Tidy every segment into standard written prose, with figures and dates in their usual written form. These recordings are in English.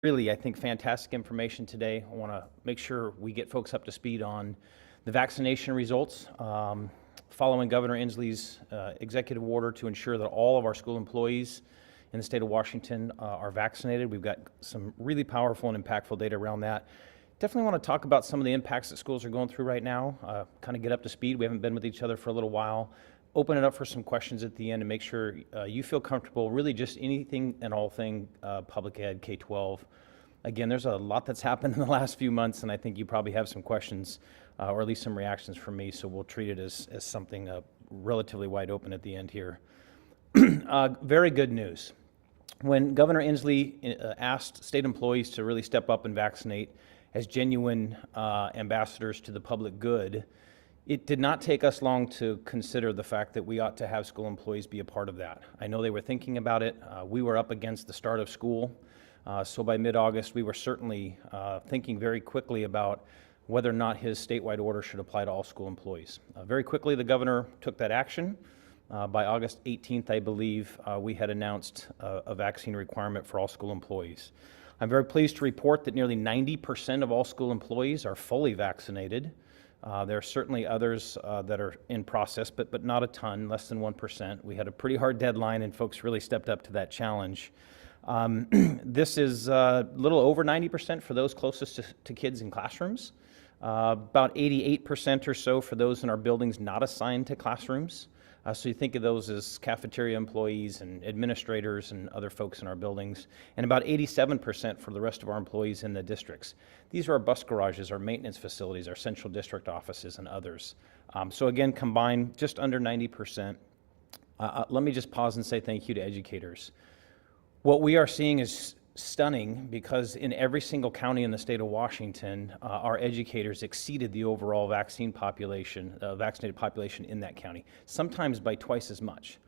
Really, I think, fantastic information today. I want to make sure we get folks up to speed on the vaccination results following Governor Inslee's executive order to ensure that all of our school employees in the state of Washington are vaccinated. We've got some really powerful and impactful data around that. Definitely want to talk about some of the impacts that schools are going through right now, kind of get up to speed. We haven't been with each other for a little while. Open it up for some questions at the end and make sure you feel comfortable, really just anything and all thing public ed, K-12. Again, there's a lot that's happened in the last few months, and I think you probably have some questions or at least some reactions from me, so we'll treat it as something relatively wide open at the end here. Very good news. When Governor Inslee asked state employees to really step up and vaccinate as genuine ambassadors to the public good, it did not take us long to consider the fact that we ought to have school employees be a part of that. I know they were thinking about it. We were up against the start of school, so by mid-August we were certainly thinking very quickly about whether or not his statewide order should apply to all school employees. Very quickly the governor took that action. By August 18th, I believe, we had announced a vaccine requirement for all school employees. I'm very pleased to report that nearly 90% of all school employees are fully vaccinated. There are certainly others that are in process, but not a ton, less than 1%. We had a pretty hard deadline and folks really stepped up to that challenge. This is a little over 90% for those closest to kids in classrooms. About 88% or so for those in our buildings not assigned to classrooms. So you think of those as cafeteria employees and administrators and other folks in our buildings, and about 87% for the rest of our employees in the districts. These are our bus garages, our maintenance facilities, our central district offices, and others. So again, combined, just under 90%. Let me just pause and say thank you to educators. What we are seeing is stunning because in every single county in the state of Washington, our educators exceeded the overall vaccinated population in that county, sometimes by twice as much.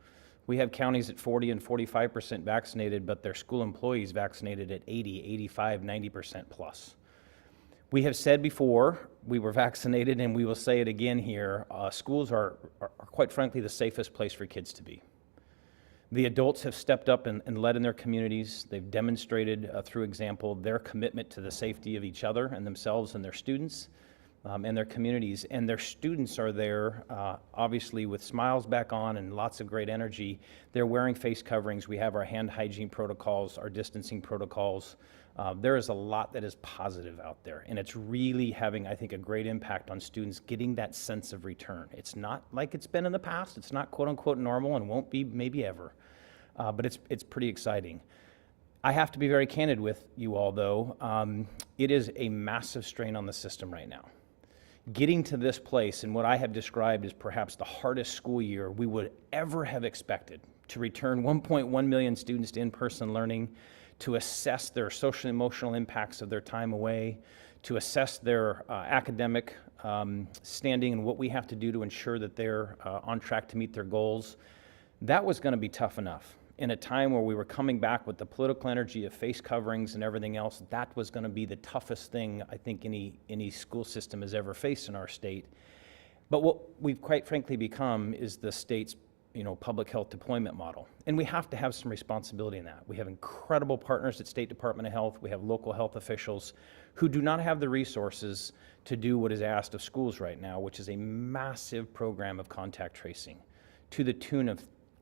We have counties at 40 and 45% vaccinated, but their school employees vaccinated at 80, 85, 90% plus. We have said before, we were vaccinated, and we will say it again here, schools are quite frankly the safest place for kids to be. The adults have stepped up and led in their communities. They've demonstrated through example their commitment to the safety of each other and themselves and their students and their communities. And their students are there, obviously, with smiles back on and lots of great energy. They're wearing face coverings. We have our hand hygiene protocols, our distancing protocols. There is a lot that is positive out there, and it's really having, I think, a great impact on students getting that sense of return. It's not like it's been in the past. It's not quote-unquote normal and won't be maybe ever, but it's pretty exciting. I have to be very candid with you all, though. It is a massive strain on the system right now. Getting to this place in what I have described as perhaps the hardest school year we would ever have expected, to return 1.1 million students to in-person learning, to assess their social and emotional impacts of their time away, to assess their academic standing and what we have to do to ensure that they're on track to meet their goals. That was going to be tough enough. In a time where we were coming back with the political energy of face coverings and everything else, that was going to be the toughest thing I think any school system has ever faced in our state. But what we've quite frankly become is the state's public health deployment model. And we have to have some responsibility in that. We have incredible partners at State Department of Health. We have local health officials who do not have the resources to do what is asked of schools right now, which is a massive program of contact tracing to the tune of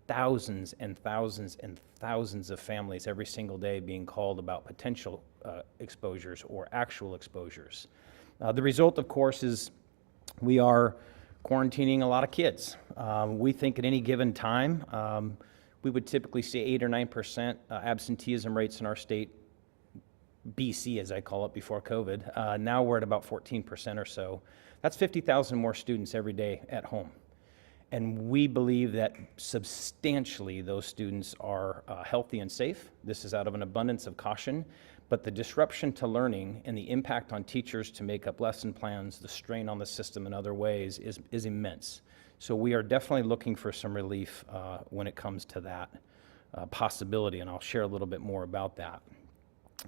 thousands and thousands and thousands of families every single day being called about potential exposures or actual exposures. The result, of course, is we are quarantining a lot of kids. We think at any given time, we would typically see 8 or 9% absenteeism rates in our state, BC as I call it before COVID. Now we're at about 14% or so. That's 50,000 more students every day at home. And we believe that substantially those students are healthy and safe. This is out of an abundance of caution. But the disruption to learning and the impact on teachers to make up lesson plans, the strain on the system in other ways is immense. So we are definitely looking for some relief when it comes to that possibility, and I'll share a little bit more about that.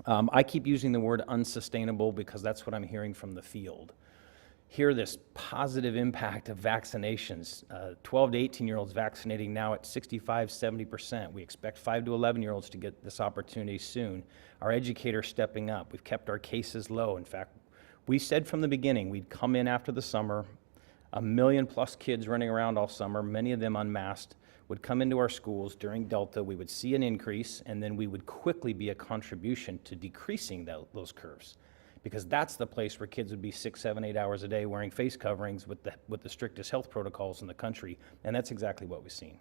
I keep using the word unsustainable because that's what I'm hearing from the field. hear this positive impact of vaccinations. 12 to 18-year-olds vaccinating now at 65, 70%. We expect 5 to 11-year-olds to get this opportunity soon. Our educators stepping up. We've kept our cases low. In fact, we said from the beginning we'd come in after the summer, 1 million plus kids running around all summer, many of them unmasked, would come into our schools during Delta. We would see an increase, and then we would quickly be a contribution to decreasing those curves, because that's the place where kids would be 6, 7, 8 hours a day wearing face coverings with the strictest health protocols in the country, and that's exactly what we've seen.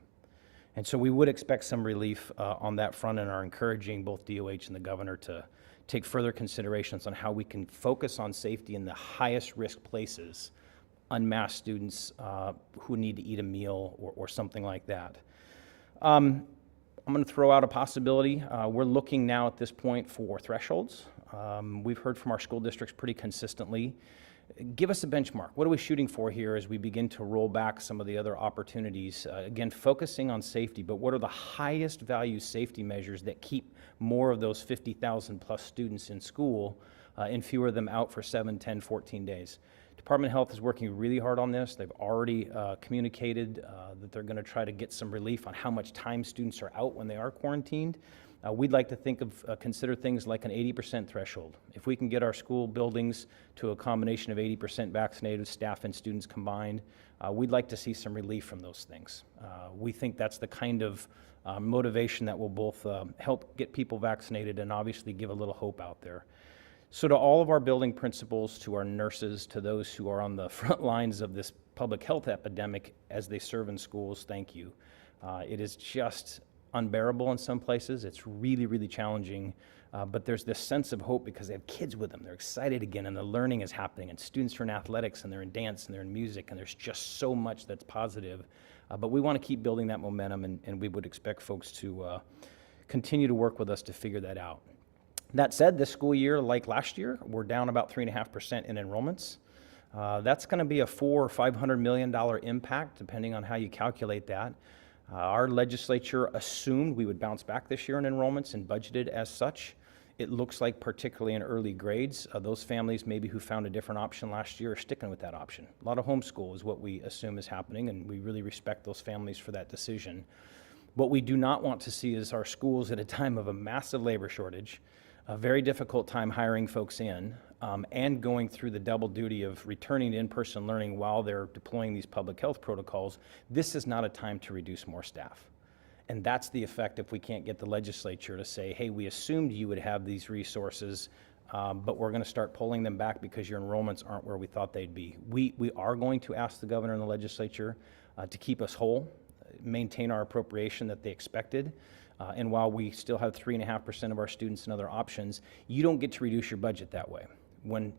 And so we would expect some relief on that front, and are encouraging both DOH and the governor to take further considerations on how we can focus on safety in the highest risk places, unmasked students who need to eat a meal or something like that. I'm going to throw out a possibility. We're looking now at this point for thresholds. We've heard from our school districts pretty consistently. Give us a benchmark. What are we shooting for here as we begin to roll back some of the other opportunities? Again, focusing on safety, but what are the highest value safety measures that keep more of those 50,000 plus students in school and fewer of them out for 7, 10, 14 days? Department of Health is working really hard on this. They've already communicated that they're going to try to get some relief on how much time students are out when they are quarantined. We'd like to think of, consider things like an 80% threshold. If we can get our school buildings to a combination of 80% vaccinated staff and students combined, we'd like to see some relief from those things. We think that's the kind of motivation that will both help get people vaccinated and obviously give a little hope out there. So to all of our building principals, to our nurses, to those who are on the front lines of this public health epidemic as they serve in schools, thank you. It is just unbearable in some places. It's really, really challenging, but there's this sense of hope because they have kids with them. They're excited again, and the learning is happening, and students are in athletics, and they're in dance, and they're in music, and there's just so much that's positive. But we want to keep building that momentum, and we would expect folks to continue to work with us to figure that out. That said, this school year, like last year, we're down about 3.5% in enrollments. That's going to be a $400 or $500 million impact, depending on how you calculate that. Our legislature assumed we would bounce back this year in enrollments and budgeted as such. It looks like, particularly in early grades, those families maybe who found a different option last year are sticking with that option. A lot of homeschool is what we assume is happening, and we really respect those families for that decision. What we do not want to see is our schools at a time of a massive labor shortage, a very difficult time hiring folks in, and going through the double duty of returning to in-person learning while they're deploying these public health protocols. This is not a time to reduce more staff. And that's the effect if we can't get the legislature to say, hey, we assumed you would have these resources, but we're going to start pulling them back because your enrollments aren't where we thought they'd be. We are going to ask the governor and the legislature to keep us whole, maintain our appropriation that they expected. And while we still have 3.5% of our students and other options, you don't get to reduce your budget that way. When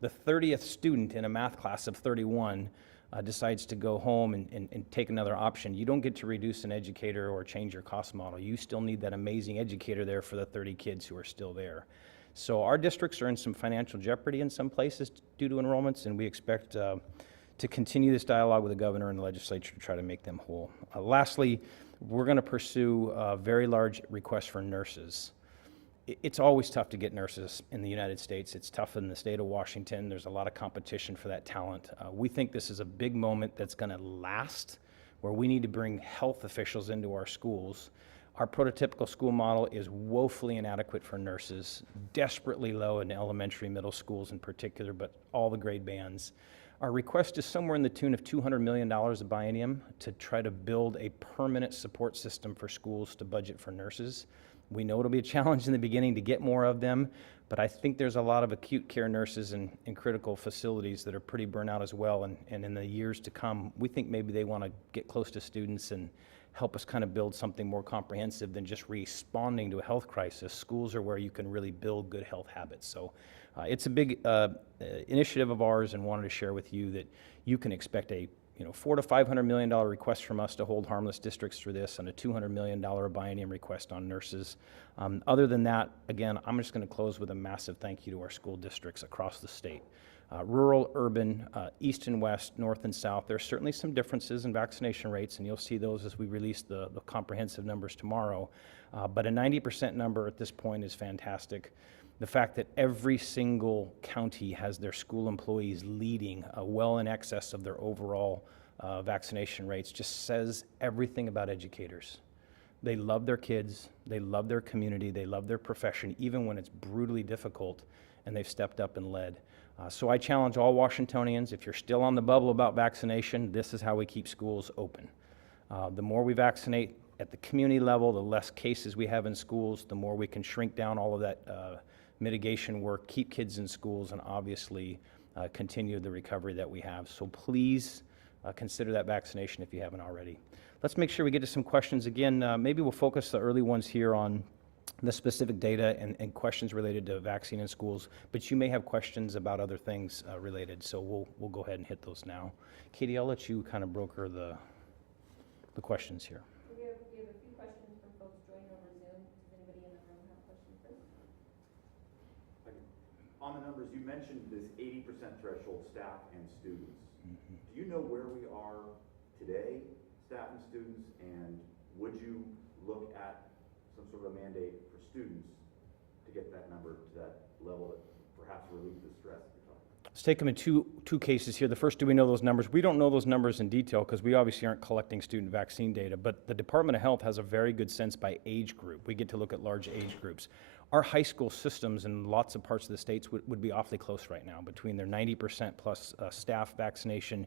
the 30th student in a math class of 31 decides to go home and take another option, you don't get to reduce an educator or change your cost model. You still need that amazing educator there for the 30 kids who are still there. So our districts are in some financial jeopardy in some places due to enrollments, and we expect to continue this dialogue with the governor and the legislature to try to make them whole. Lastly, we're going to pursue a very large request for nurses. It's always tough to get nurses in the United States. It's tough in the state of Washington. There's a lot of competition for that talent. We think this is a big moment that's going to last, where we need to bring health officials into our schools. Our prototypical school model is woefully inadequate for nurses, desperately low in elementary, middle schools in particular, but all the grade bands. Our request is somewhere in the tune of $200 million a biennium to try to build a permanent support system for schools to budget for nurses. We know it'll be a challenge in the beginning to get more of them, but I think there's a lot of acute care nurses in critical facilities that are pretty burnt out as well, and in the years to come, we think maybe they want to get close to students and help us kind of build something more comprehensive than just responding to a health crisis. Schools are where you can really build good health habits. So it's a big initiative of ours, and wanted to share with you that you can expect a $400 to $500 million request from us to hold harmless districts through this, and a $200 million biennium request on nurses. Other than that, again, I'm just going to close with a massive thank you to our school districts across the state. Rural, urban, east and west, north and south. There's certainly some differences in vaccination rates, and you'll see those as we release the comprehensive numbers tomorrow. But a 90% number at this point is fantastic. The fact that every single county has their school employees leading well in excess of their overall vaccination rates just says everything about educators. They love their kids, they love their community, they love their profession, even when it's brutally difficult, and they've stepped up and led. So I challenge all Washingtonians, if you're still on the bubble about vaccination, this is how we keep schools open. The more we vaccinate at the community level, the less cases we have in schools, the more we can shrink down all of that mitigation work, keep kids in schools, and obviously continue the recovery that we have. So please consider that vaccination if you haven't already. Let's make sure we get to some questions. Again, maybe we'll focus the early ones here on the specific data and questions related to vaccine in schools, but you may have questions about other things related, so we'll go ahead and hit those now. Katie, I'll let you kind of broker the questions here. We have a few questions from folks joining over Zoom. Does anybody in the room have questions first? On the numbers, you mentioned this 80% threshold, staff and students. Mm-hmm. Do you know where we are today, staff and students, and would you look at some sort of a mandate for students to get that number to that level that perhaps relieve the stress that you're talking about? Let's take them in two cases here. The first, do we know those numbers? We don't know those numbers in detail because we obviously aren't collecting student vaccine data, but the Department of Health has a very good sense by age group. We get to look at large age groups. Our high school systems in lots of parts of the states would be awfully close right now between their 90% plus staff vaccination.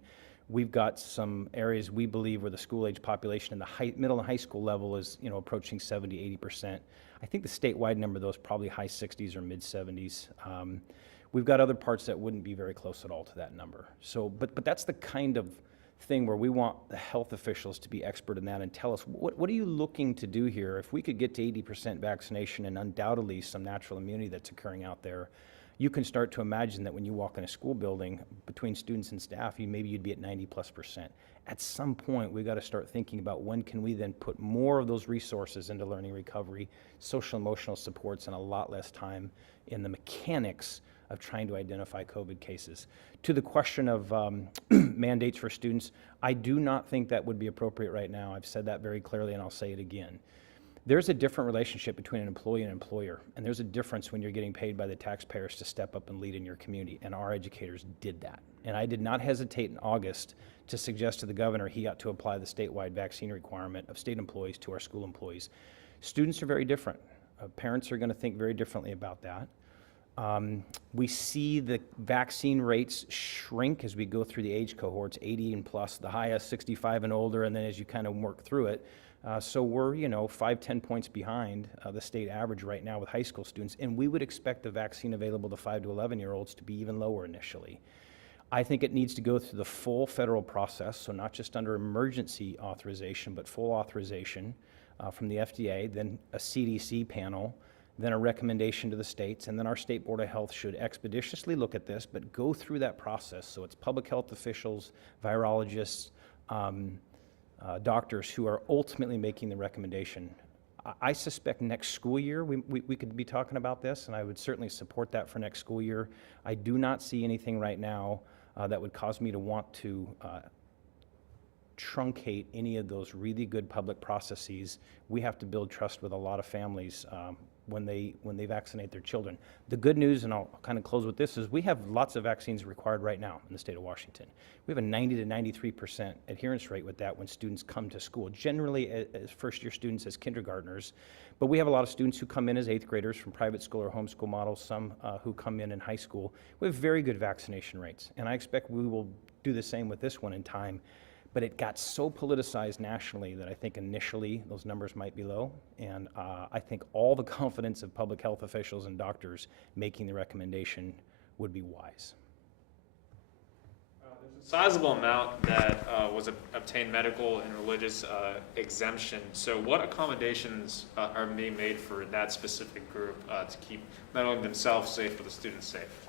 We've got some areas we believe where the school age population in the middle and high school level is, approaching 70, 80%. I think the statewide number though is probably high 60s or mid 70s. We've got other parts that wouldn't be very close at all to that number. So, but that's the kind of thing where we want the health officials to be expert in that and tell us, what are you looking to do here? If we could get to 80% vaccination and undoubtedly some natural immunity that's occurring out there, you can start to imagine that when you walk in a school building between students and staff, maybe you'd be at 90+%. At some point, we've got to start thinking about when can we then put more of those resources into learning recovery, social emotional supports, and a lot less time in the mechanics of trying to identify COVID cases. To the question of mandates for students, I do not think that would be appropriate right now. I've said that very clearly, and I'll say it again. There's a different relationship between an employee and an employer, and there's a difference when you're getting paid by the taxpayers to step up and lead in your community, and our educators did that. And I did not hesitate in August to suggest to the governor he ought to apply the statewide vaccine requirement of state employees to our school employees. Students are very different. Parents are going to think very differently about that. We see the vaccine rates shrink as we go through the age cohorts, 80 and plus, the highest 65 and older, and then as you kind of work through it. So we're, 5-10 points behind the state average right now with high school students, and we would expect the vaccine available to 5 to 11-year-olds to be even lower initially. I think it needs to go through the full federal process, so not just under emergency authorization, but full authorization from the FDA, then a CDC panel, then a recommendation to the states, and then our State Board of Health should expeditiously look at this, but go through that process. So it's public health officials, virologists, doctors who are ultimately making the recommendation. I suspect next school year we could be talking about this, and I would certainly support that for next school year. I do not see anything right now that would cause me to want to truncate any of those really good public processes. We have to build trust with a lot of families when they vaccinate their children. The good news, and I'll kind of close with this, is we have lots of vaccines required right now in the state of Washington. We have a 90 to 93% adherence rate with that when students come to school, generally as first-year students, as kindergartners. But we have a lot of students who come in as 8th graders from private school or homeschool models, some who come in high school. We have very good vaccination rates, and I expect we will do the same with this one in time. But it got so politicized nationally that I think initially those numbers might be low, and I think all the confidence of public health officials and doctors making the recommendation would be wise. There's a sizable amount that was obtained medical and religious exemption. So what accommodations are being made for that specific group to keep not only themselves safe, but the students safe?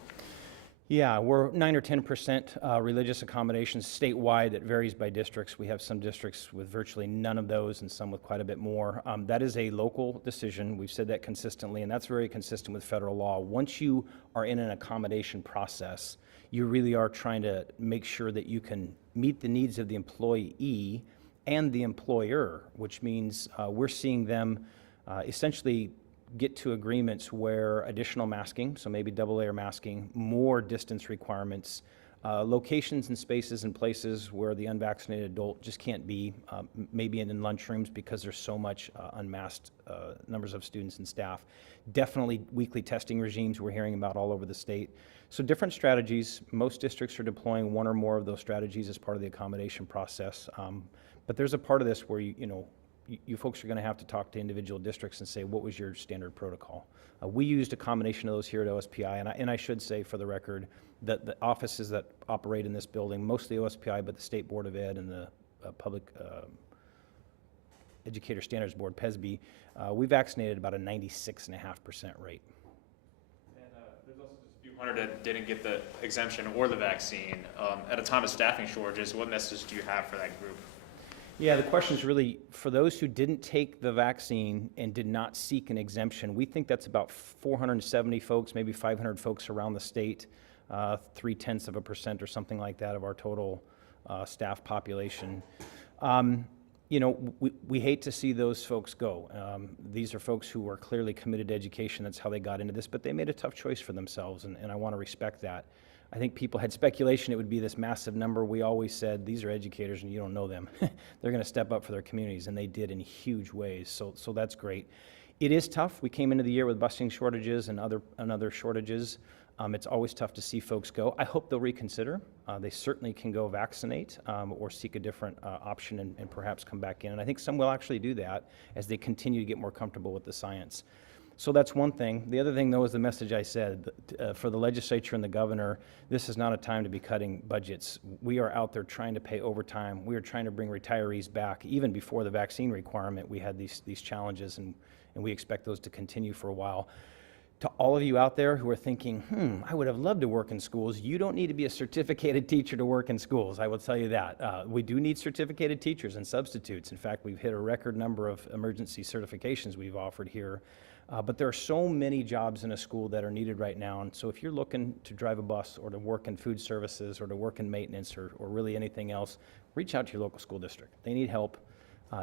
Yeah, we're 9 or 10% religious accommodations statewide. It varies by districts. We have some districts with virtually none of those and some with quite a bit more. That is a local decision. We've said that consistently, and that's very consistent with federal law. Once you are in an accommodation process, you really are trying to make sure that you can meet the needs of the employee and the employer, which means we're seeing them essentially get to agreements where additional masking, so maybe double layer masking, more distance requirements, locations and spaces and places where the unvaccinated adult just can't be, maybe in lunchrooms because there's so much unmasked numbers of students and staff. Definitely weekly testing regimes we're hearing about all over the state. So different strategies. Most districts are deploying one or more of those strategies as part of the accommodation process. But there's a part of this where you folks are going to have to talk to individual districts and say, what was your standard protocol? We used a combination of those here at OSPI, and I should say for the record that the offices that operate in this building, mostly OSPI, but the State Board of Ed and the Public Educator Standards Board, PESB, we vaccinated about a 96.5% rate. And there's also just a few hundred that didn't get the exemption or the vaccine. At a time of staffing shortages, what message do you have for that group? Yeah, the question is really, for those who didn't take the vaccine and did not seek an exemption, we think that's about 470 folks, maybe 500 folks around the state, 0.3% or something like that of our total staff population. We hate to see those folks go. These are folks who are clearly committed to education. That's how they got into this, but they made a tough choice for themselves, and I want to respect that. I think people had speculation it would be this massive number. We always said, these are educators and you don't know them. They're going to step up for their communities, and they did in huge ways, so that's great. It is tough. We came into the year with busing shortages and other shortages. It's always tough to see folks go. I hope they'll reconsider. They certainly can go vaccinate or seek a different option and perhaps come back in. And I think some will actually do that as they continue to get more comfortable with the science. So that's one thing. The other thing, though, is the message I said. For the legislature and the governor, this is not a time to be cutting budgets. We are out there trying to pay overtime. We are trying to bring retirees back. Even before the vaccine requirement, we had these challenges, and we expect those to continue for a while. To all of you out there who are thinking, I would have loved to work in schools, you don't need to be a certificated teacher to work in schools. I will tell you that. We do need certificated teachers and substitutes. In fact, we've hit a record number of emergency certifications we've offered here. But there are so many jobs in a school that are needed right now. And so if you're looking to drive a bus or to work in food services or to work in maintenance or really anything else, reach out to your local school district. They need help.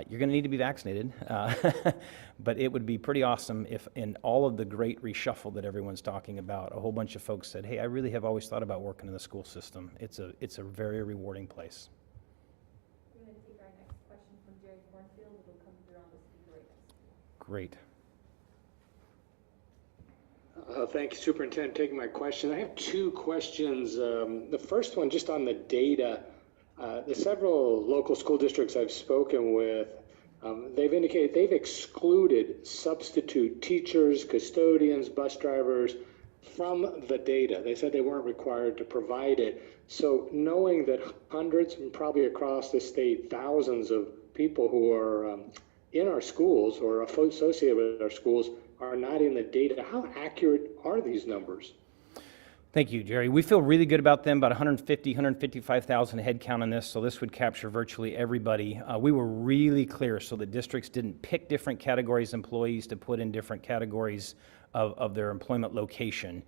You're going to need to be vaccinated, but it would be pretty awesome if in all of the great reshuffle that everyone's talking about, a whole bunch of folks said, hey, I really have always thought about working in the school system. It's a very rewarding place. We're going to take our next question from Jerry Cornfield. It'll come through on the speaker right next to you. Great. Thank you, Superintendent, for taking my question. I have two questions. The first one, just on the data. The several local school districts I've spoken with, they've indicated they've excluded substitute teachers, custodians, bus drivers from the data. They said they weren't required to provide it. So knowing that hundreds, and probably across the state, thousands of people who are in our schools or associated with our schools are not in the data, how accurate are these numbers? Thank you, Jerry. We feel really good about them, about 155,000 head count on this, so this would capture virtually everybody. We were really clear so that districts didn't pick different categories of employees to put in different categories of their employment location.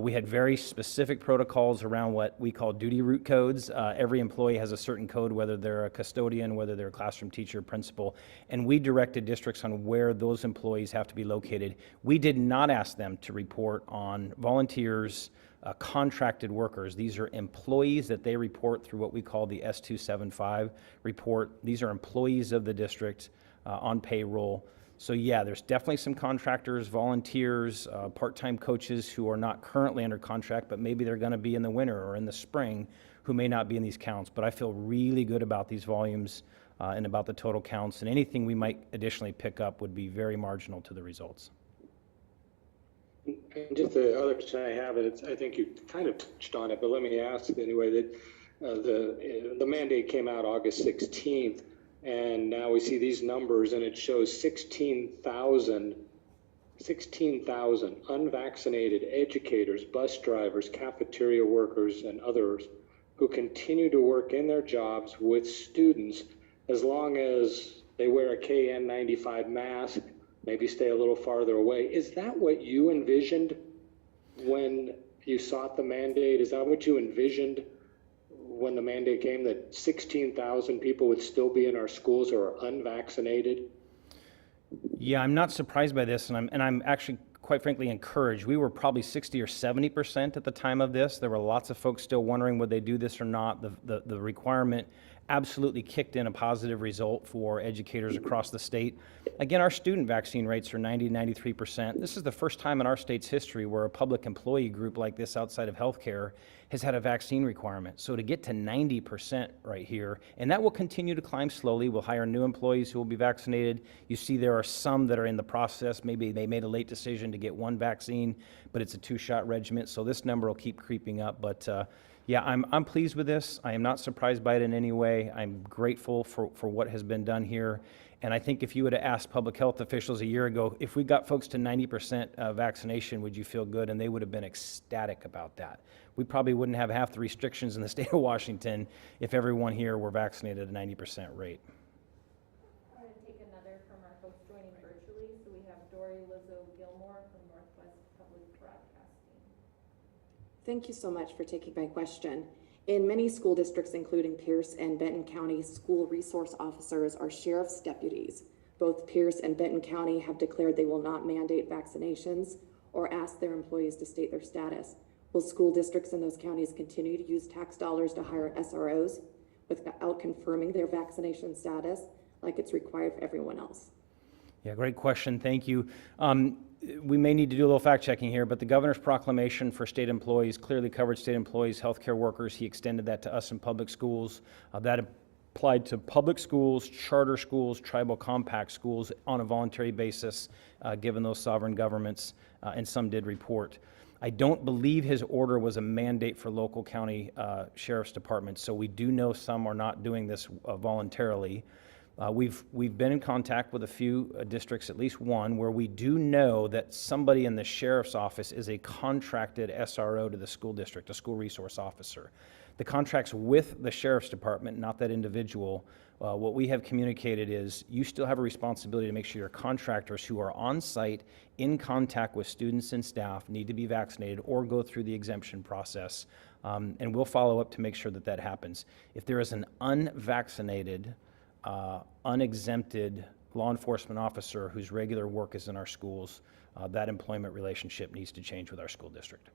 We had very specific protocols around what we call duty route codes. Every employee has a certain code, whether they're a custodian, whether they're a classroom teacher, principal, and we directed districts on where those employees have to be located. We did not ask them to report on volunteers, contracted workers. These are employees that they report through what we call the S275 report. These are employees of the district on payroll. So yeah, there's definitely some contractors, volunteers, part-time coaches who are not currently under contract, but maybe they're going to be in the winter or in the spring who may not be in these counts. But I feel really good about these volumes and about the total counts, and anything we might additionally pick up would be very marginal to the results. And just the other question I have, and I think you kind of touched on it, but let me ask anyway, that the mandate came out August 16th, and now we see these numbers, and it shows 16,000 unvaccinated educators, bus drivers, cafeteria workers, and others who continue to work in their jobs with students as long as they wear a KN95 mask, maybe stay a little farther away. Is that what you envisioned when you sought the mandate? Is that what you envisioned when the mandate came, that 16,000 people would still be in our schools who are unvaccinated? Yeah, I'm not surprised by this, and I'm actually, quite frankly, encouraged. We were probably 60 or 70% at the time of this. There were lots of folks still wondering would they do this or not. The requirement absolutely kicked in a positive result for educators across the state. Again, our student vaccine rates are 90 to 93%. This is the first time in our state's history where a public employee group like this outside of healthcare has had a vaccine requirement. So to get to 90% right here, and that will continue to climb slowly. We'll hire new employees who will be vaccinated. You see there are some that are in the process. Maybe they made a late decision to get one vaccine, but it's a 2-shot regimen. So this number will keep creeping up. But yeah, I'm pleased with this. I am not surprised by it in any way. I'm grateful for what has been done here. And I think if you would have asked public health officials a year ago, if we got folks to 90% vaccination, would you feel good? And they would have been ecstatic about that. We probably wouldn't have half the restrictions in the state of Washington if everyone here were vaccinated at a 90% rate. I'm going to take another from our folks joining virtually. So we have Dory Lizzo Gilmore from Northwest Public Broadcasting. Thank you so much for taking my question. In many school districts, including Pierce and Benton County, school resource officers are sheriff's deputies. Both Pierce and Benton County have declared they will not mandate vaccinations or ask their employees to state their status. Will school districts in those counties continue to use tax dollars to hire SROs without confirming their vaccination status like it's required for everyone else? Yeah, great question. Thank you. We may need to do a little fact checking here, but the governor's proclamation for state employees clearly covered state employees, healthcare workers. He extended that to us in public schools. That applied to public schools, charter schools, tribal compact schools on a voluntary basis, given those sovereign governments, and some did report. I don't believe his order was a mandate for local county sheriff's departments, so we do know some are not doing this voluntarily. We've been in contact with a few districts, at least one, where we do know that somebody in the sheriff's office is a contracted SRO to the school district, a school resource officer. The contract's with the sheriff's department, not that individual. What we have communicated is you still have a responsibility to make sure your contractors who are on site in contact with students and staff need to be vaccinated or go through the exemption process. And we'll follow up to make sure that that happens. If there is an unvaccinated, unexempted law enforcement officer whose regular work is in our schools, that employment relationship needs to change with our school district.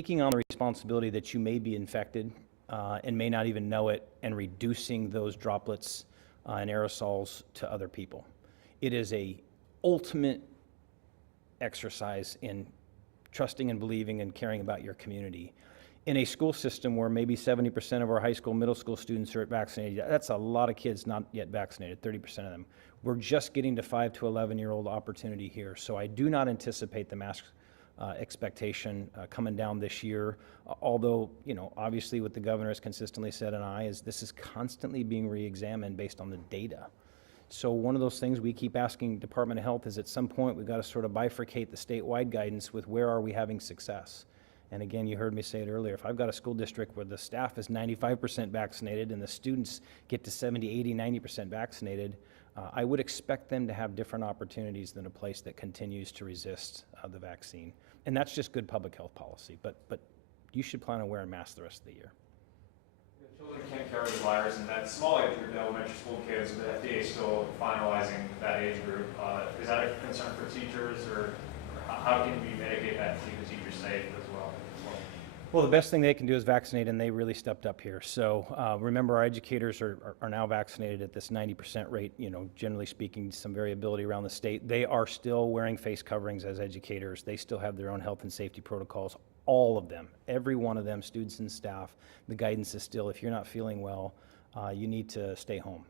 Taking on the responsibility that you may be infected and may not even know it, and reducing those droplets and aerosols to other people. It is a ultimate exercise in trusting and believing and caring about your community. In a school system where maybe 70% of our high school, middle school students are vaccinated, that's a lot of kids not yet vaccinated, 30% of them. We're just getting to 5 to 11-year-old opportunity here, so I do not anticipate the mask expectation coming down this year, although, you know, obviously what the governor has consistently said, and is this is constantly being re-examined based on the data. So one of those things we keep asking Department of Health is at some point we've got to sort of bifurcate the statewide guidance with where are we having success. And again, you heard me say it earlier, if I've got a school district where the staff is 95% vaccinated and the students get to 70, 80, 90% vaccinated, I would expect them to have different opportunities than a place that continues to resist the vaccine. And that's just good public health policy, but you should plan on wearing masks the rest of the year. Children can't carry the virus, and that small age group, the elementary school kids, the FDA is still finalizing that age group. Is that a concern for teachers, or how can we mitigate that to keep the teachers safe as well? Well, the best thing they can do is vaccinate, and they really stepped up here. So remember, our educators are now vaccinated at this 90% rate. You know, generally speaking, some variability around the state. They are still wearing face coverings as educators. They still have their own health and safety protocols. All of them, every one of them, students and staff, the guidance is still, if you're not feeling well, you need to stay home.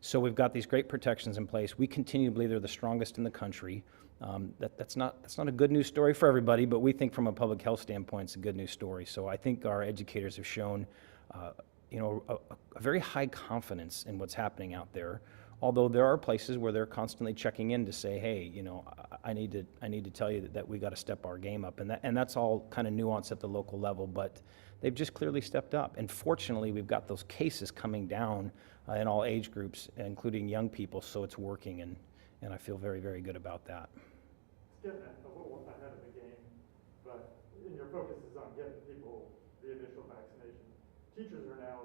So we've got these great protections in place. We continue to believe they're the strongest in the country. That's not a good news story for everybody, but we think from a public health standpoint, it's a good news story. So I think our educators have shown, a very high confidence in what's happening out there. Although there are places where they're constantly checking in to say, hey, you know, I need to tell you that we got to step our game up, and that's all kind of nuance at the local level, but they've just clearly stepped up. And fortunately, we've got those cases coming down in all age groups, including young people, so it's working, and I feel very, very good about that. Getting a little ahead of the game, but your focus is on getting people the initial vaccination. Teachers are now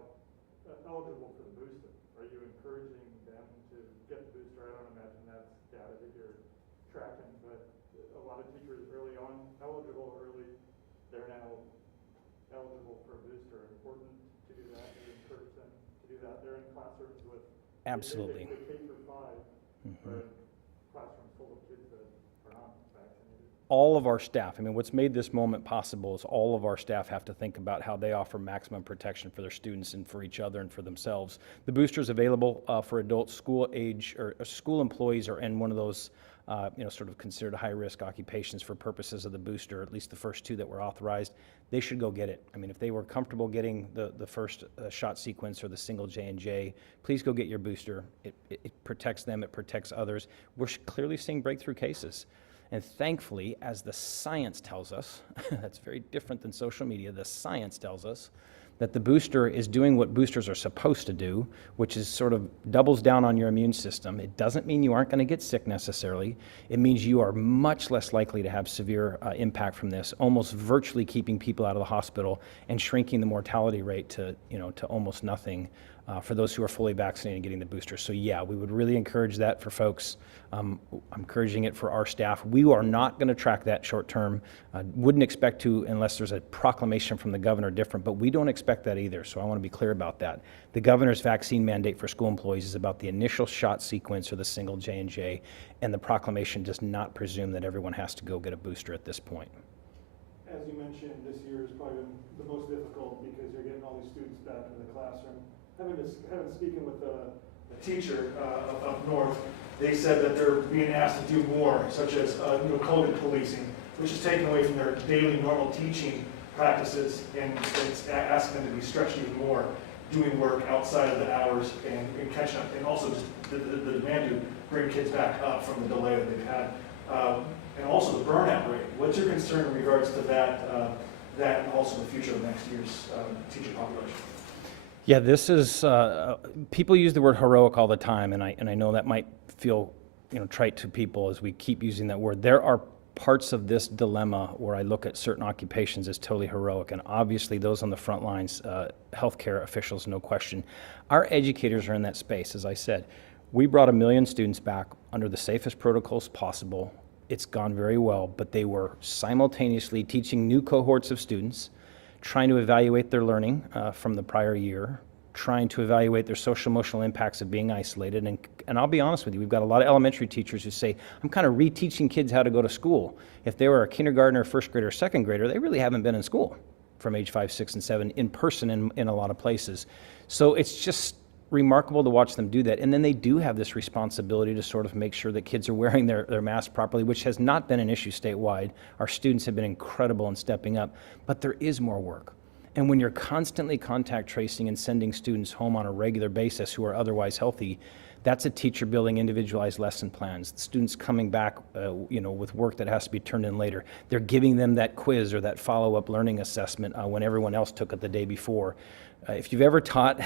eligible for the booster. Are you encouraging them to get the booster? I don't imagine that's data that you're tracking, but a lot of teachers early on, eligible early, they're now eligible for a booster. Important to do that. Do you encourage them to do that? They're in classrooms with Absolutely. the K through 5 or classrooms full of kids that are not vaccinated. All of our staff, I mean, what's made this moment possible is all of our staff have to think about how they offer maximum protection for their students and for each other and for themselves. The booster is available for adults, school age, or school employees are in one of those, sort of considered high-risk occupations for purposes of the booster, at least the first 2 that were authorized. They should go get it. I mean, if they were comfortable getting the first shot sequence or the single J&J, please go get your booster. It protects them, it protects others. We're clearly seeing breakthrough cases. And thankfully, as the science tells us, that's very different than social media, the science tells us that the booster is doing what boosters are supposed to do, which is sort of doubles down on your immune system. It doesn't mean you aren't going to get sick necessarily. It means you are much less likely to have severe impact from this, almost virtually keeping people out of the hospital and shrinking the mortality rate to almost nothing for those who are fully vaccinated and getting the booster. So yeah, we would really encourage that for folks. I'm encouraging it for our staff. We are not going to track that short term. Wouldn't expect to unless there's a proclamation from the governor different, but we don't expect that either. So I want to be clear about that. The governor's vaccine mandate for school employees is about the initial shot sequence or the single J&J, and the proclamation does not presume that everyone has to go get a booster at this point. As you mentioned, this year has probably been the most difficult because you're getting all these students back into the classroom. Having speaking with a teacher up north, they said that they're being asked to do more, such as COVID policing, which is taken away from their daily normal teaching practices, and it's asking them to be stretched even more, doing work outside of the hours and catching up, and also just the demand to bring kids back up from the delay that they've had, and also the burnout rate. What's your concern in regards to that and also the future of next year's teacher population? Yeah, this is, people use the word heroic all the time, and I know that might feel, trite to people as we keep using that word. There are parts of this dilemma where I look at certain occupations as totally heroic, and obviously those on the front lines, healthcare officials, no question. Our educators are in that space, as I said. We brought 1 million students back under the safest protocols possible. It's gone very well, but they were simultaneously teaching new cohorts of students, trying to evaluate their learning from the prior year, trying to evaluate their social emotional impacts of being isolated. And I'll be honest with you, we've got a lot of elementary teachers who say, I'm kind of reteaching kids how to go to school. If they were a kindergartner, first grader, second grader, they really haven't been in school from age 5, 6, and 7 in person in a lot of places. So it's just remarkable to watch them do that. And then they do have this responsibility to sort of make sure that kids are wearing their masks properly, which has not been an issue statewide. Our students have been incredible in stepping up, but there is more work. And when you're constantly contact tracing and sending students home on a regular basis who are otherwise healthy, that's a teacher building individualized lesson plans. The students coming back, with work that has to be turned in later. They're giving them that quiz or that follow-up learning assessment when everyone else took it the day before. If you've ever taught,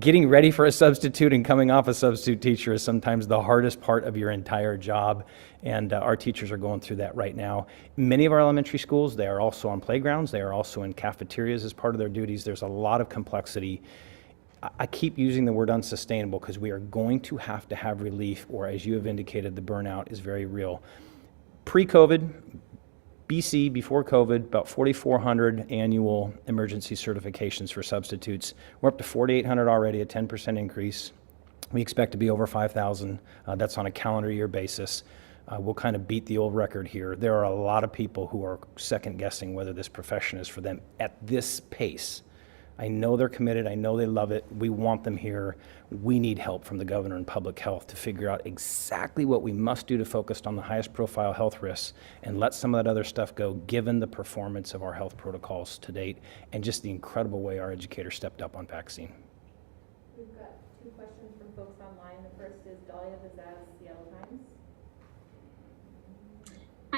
getting ready for a substitute and coming off a substitute teacher is sometimes the hardest part of your entire job, and our teachers are going through that right now. Many of our elementary schools, they are also on playgrounds, they are also in cafeterias as part of their duties. There's a lot of complexity. I keep using the word unsustainable because we are going to have relief, or as you have indicated, the burnout is very real. Pre-COVID, BC, before COVID, about 4,400 annual emergency certifications for substitutes. We're up to 4,800 already, a 10% increase. We expect to be over 5,000. That's on a calendar year basis. We'll kind of beat the old record here. There are a lot of people who are second guessing whether this profession is for them at this pace. I know they're committed. I know they love it. We want them here. We need help from the governor and public health to figure out exactly what we must do to focus on the highest profile health risks and let some of that other stuff go, given the performance of our health protocols to date and just the incredible way our educators stepped up on vaccine. We've got 2 questions from folks online. The first is Dahlia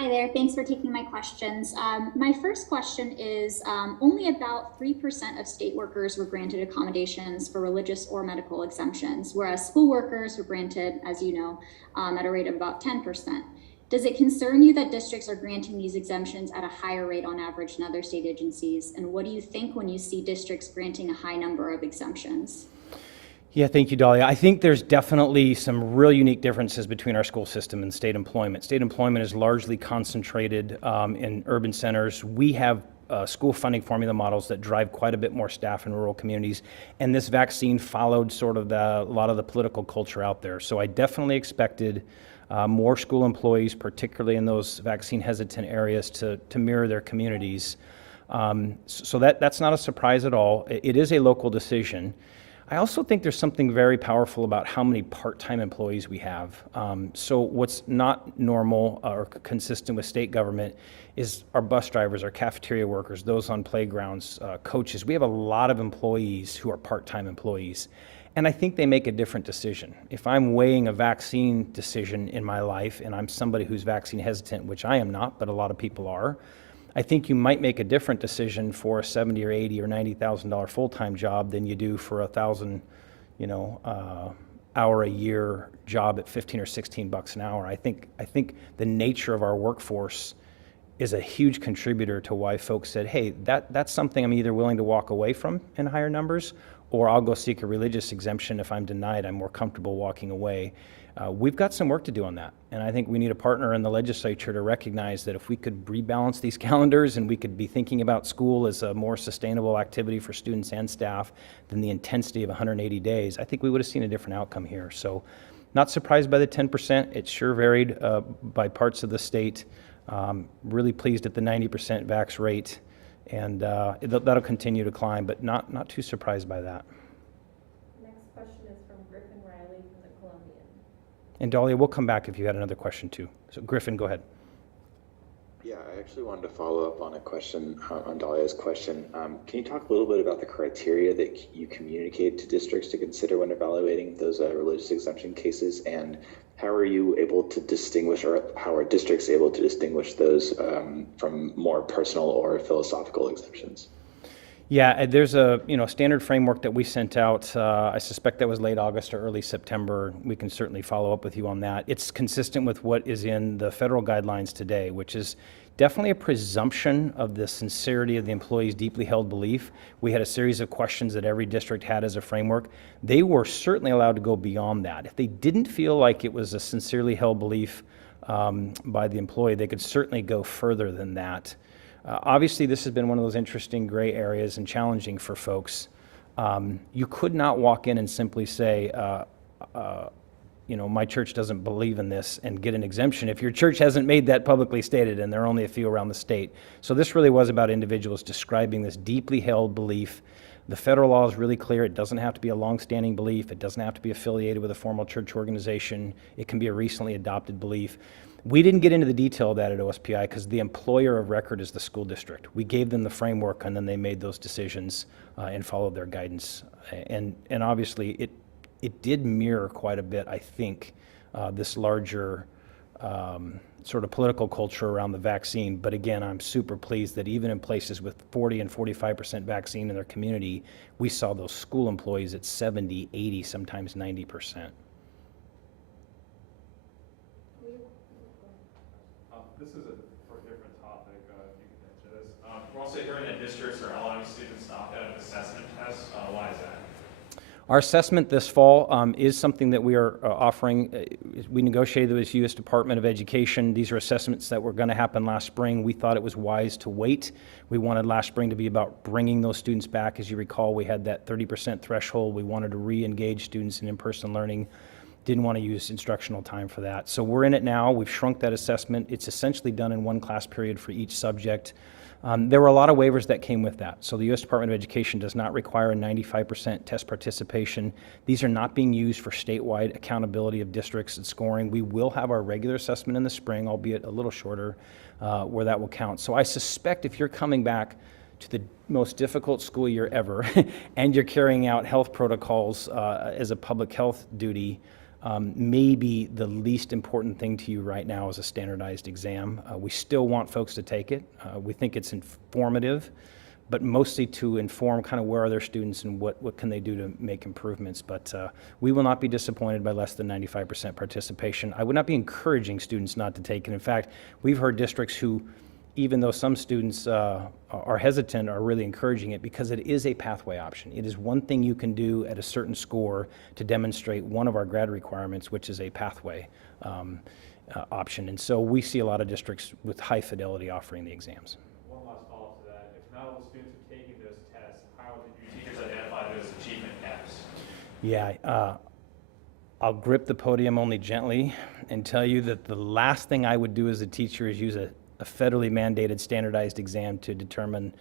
Hi there, thanks for taking my questions. My first question is, only about 3% of state workers were granted accommodations for religious or medical exemptions, whereas school workers were granted, as you know, at a rate of about 10%. Does it concern you that districts are granting these exemptions at a higher rate on average than other state agencies? And what do you think when you see districts granting a high number of exemptions? Yeah, thank you, Dahlia. I think there's definitely some real unique differences between our school system and state employment. State employment is largely concentrated in urban centers. We have school funding formula models that drive quite a bit more staff in rural communities, and this vaccine followed sort of a lot of the political culture out there. So I definitely expected more school employees, particularly in those vaccine hesitant areas, to mirror their communities. So that's not a surprise at all. It is a local decision. I also think there's something very powerful about how many part-time employees we have. So what's not normal or consistent with state government is our bus drivers, our cafeteria workers, those on playgrounds, coaches. We have a lot of employees who are part-time employees. And I think they make a different decision. If I'm weighing a vaccine decision in my life and I'm somebody who's vaccine hesitant, which I am not, but a lot of people are, I think you might make a different decision for a $70 or $80 or $90,000 full-time job than you do for $1,000, hour a year job at 15 or 16 bucks an hour. I think the nature of our workforce is a huge contributor to why folks said, hey, that's something I'm either willing to walk away from in higher numbers, or I'll go seek a religious exemption. If I'm denied, I'm more comfortable walking away. We've got some work to do on that, and I think we need a partner in the legislature to recognize that if we could rebalance these calendars and we could be thinking about school as a more sustainable activity for students and staff than the intensity of 180 days, I think we would have seen a different outcome here. So not surprised by the 10%. It sure varied by parts of the state. Really pleased at the 90% vax rate, and that'll continue to climb, but not too surprised by that. Next question is from Griffin Riley from the Columbian. And Dahlia, we'll come back if you had another question too. So Griffin, go ahead. Yeah, I actually wanted to follow up on a question, on Dahlia's question. Can you talk a little bit about the criteria that you communicate to districts to consider when evaluating those religious exemption cases, and how are you able to distinguish, or how are districts able to distinguish those from more personal or philosophical exemptions? Yeah, there's a standard framework that we sent out. I suspect that was late August or early September. We can certainly follow up with you on that. It's consistent with what is in the federal guidelines today, which is definitely a presumption of the sincerity of the employee's deeply held belief. We had a series of questions that every district had as a framework. They were certainly allowed to go beyond that. If they didn't feel like it was a sincerely held belief by the employee, they could certainly go further than that. Obviously, this has been one of those interesting gray areas and challenging for folks. You could not walk in and simply say, my church doesn't believe in this, and get an exemption if your church hasn't made that publicly stated, and there are only a few around the state. So this really was about individuals describing this deeply held belief. The federal law is really clear. It doesn't have to be a long-standing belief. It doesn't have to be affiliated with a formal church organization. It can be a recently adopted belief. We didn't get into the detail of that at OSPI because the employer of record is the school district. We gave them the framework, and then they made those decisions and followed their guidance. And obviously, it did mirror quite a bit, I think, this larger sort of political culture around the vaccine. But again, I'm super pleased that even in places with 40 and 45% vaccine in their community, we saw those school employees at 70, 80, sometimes 90%. This is for a different topic, if you can answer this. We're also hearing that districts are allowing students to opt out of assessment tests. Why is that? Our assessment this fall is something that we are offering. We negotiated with the U.S. Department of Education. These are assessments that were going to happen last spring. We thought it was wise to wait. We wanted last spring to be about bringing those students back. As you recall, we had that 30% threshold. We wanted to re-engage students in in-person learning. Didn't want to use instructional time for that. So we're in it now. We've shrunk that assessment. It's essentially done in one class period for each subject. There were a lot of waivers that came with that. So the U.S. Department of Education does not require a 95% test participation. These are not being used for statewide accountability of districts and scoring. We will have our regular assessment in the spring, albeit a little shorter, where that will count. So I suspect if you're coming back to the most difficult school year ever and you're carrying out health protocols as a public health duty, maybe the least important thing to you right now is a standardized exam. We still want folks to take it. We think it's informative, but mostly to inform kind of where are their students and what can they do to make improvements. But we will not be disappointed by less than 95% participation. I would not be encouraging students not to take it. In fact, we've heard districts who, even though some students are hesitant, are really encouraging it because it is a pathway option. It is one thing you can do at a certain score to demonstrate one of our grad requirements, which is a pathway option. And so we see a lot of districts with high fidelity offering the exams. One last follow-up to that. If not all the students are taking those tests, how did your teachers identify those achievement gaps? Yeah, I'll grip the podium only gently and tell you that the last thing I would do as a teacher is use a federally mandated standardized exam to determine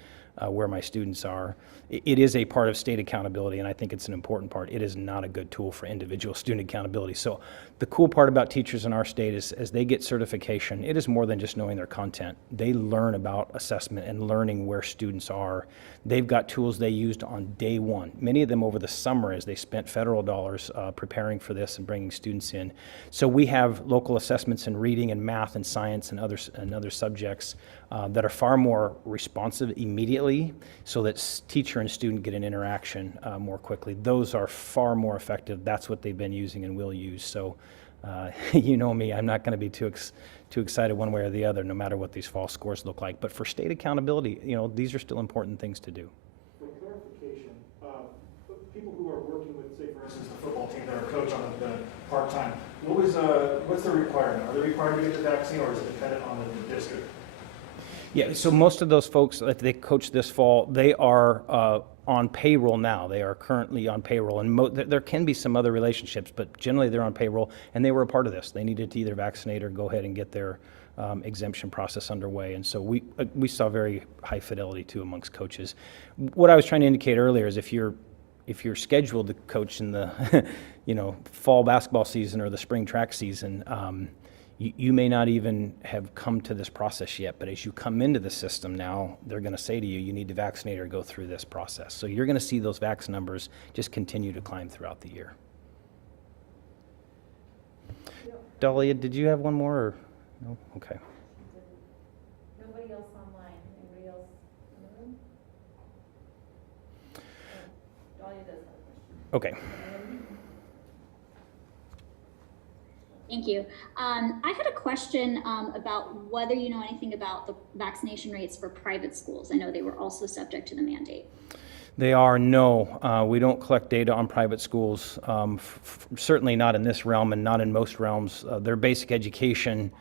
where my students are. It is a part of state accountability, and I think it's an important part. It is not a good tool for individual student accountability. So the cool part about teachers in our state is as they get certification, it is more than just knowing their content. They learn about assessment and learning where students are. They've got tools they used on day one, many of them over the summer as they spent federal dollars preparing for this and bringing students in. So we have local assessments in reading and math and science and other subjects that are far more responsive immediately so that teacher and student get an interaction more quickly. Those are far more effective. That's what they've been using and will use. So you know me, I'm not going to be too excited one way or the other, no matter what these fall scores look like. But for state accountability, you know, these are still important things to do. For clarification, people who are working with, say, for instance, the football team that are coached on the part-time, what's the requirement? Are they required to get the vaccine, or is it dependent on the district? Yeah, so most of those folks, if they coach this fall, they are on payroll now. They are currently on payroll, and there can be some other relationships, but generally they're on payroll, and they were a part of this. They needed to either vaccinate or go ahead and get their exemption process underway, and so we saw very high fidelity too amongst coaches. What I was trying to indicate earlier is if you're scheduled to coach in the fall basketball season or the spring track season, you may not even have come to this process yet, but as you come into the system now, they're going to say to you, you need to vaccinate or go through this process. So you're going to see those vax numbers just continue to climb throughout the year. Dahlia, did you have one more? Or? No? Okay. Nobody else online? Anybody else in the room? Dahlia does have a question. Okay. Thank you. I had a question about whether you know anything about the vaccination rates for private schools. I know they were also subject to the mandate. They are, no. We don't collect data on private schools, certainly not in this realm and not in most realms. Their basic education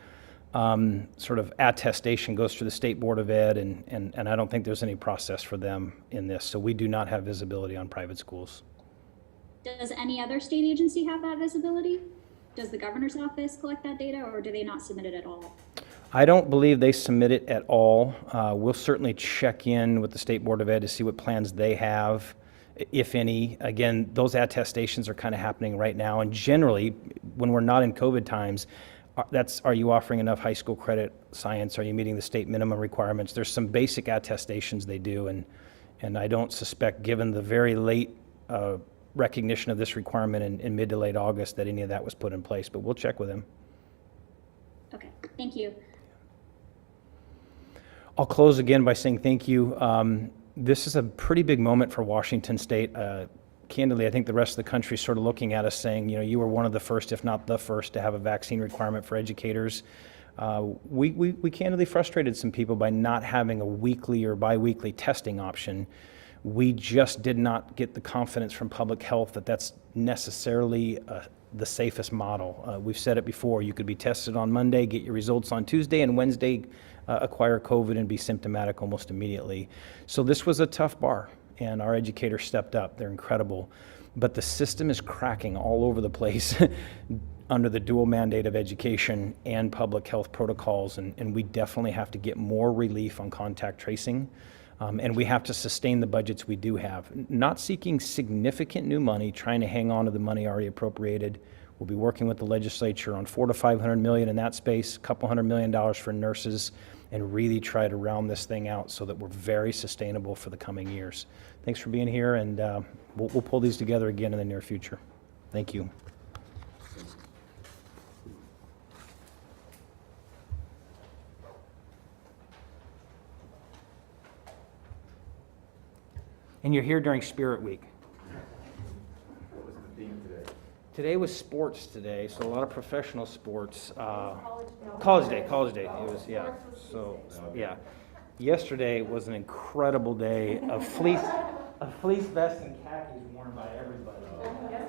sort of attestation goes through the State Board of Ed, and I don't think there's any process for them in this. So we do not have visibility on private schools. Does any other state agency have that visibility? Does the governor's office collect that data, or do they not submit it at all? I don't believe they submit it at all. We'll certainly check in with the State Board of Ed to see what plans they have, if any. Again, those attestations are kind of happening right now, and generally, when we're not in COVID times, are you offering enough high school credit science? Are you meeting the state minimum requirements? There's some basic attestations they do, and I don't suspect, given the very late recognition of this requirement in mid to late August, that any of that was put in place, but we'll check with them. Okay, thank you. I'll close again by saying thank you. This is a pretty big moment for Washington State. Candidly, I think the rest of the country is sort of looking at us saying, you know, you were one of the first, if not the first, to have a vaccine requirement for educators. We candidly frustrated some people by not having a weekly or biweekly testing option. We just did not get the confidence from public health that that's necessarily the safest model. We've said it before, you could be tested on Monday, get your results on Tuesday, and Wednesday acquire COVID and be symptomatic almost immediately. So this was a tough bar, and our educators stepped up. They're incredible. But the system is cracking all over the place under the dual mandate of education and public health protocols, and we definitely have to get more relief on contact tracing. And we have to sustain the budgets we do have. Not seeking significant new money, trying to hang on to the money already appropriated. We'll be working with the legislature on $400 to $500 million in that space, a couple $100 million for nurses, and really try to round this thing out so that we're very sustainable for the coming years. Thanks for being here, and we'll pull these together again in the near future. Thank you. And you're here during Spirit Week. What was the theme today? Today was sports today, so a lot of professional sports. College day. It was, yeah. So, yeah. Yesterday was an incredible day of fleece vests and khakis worn by everybody.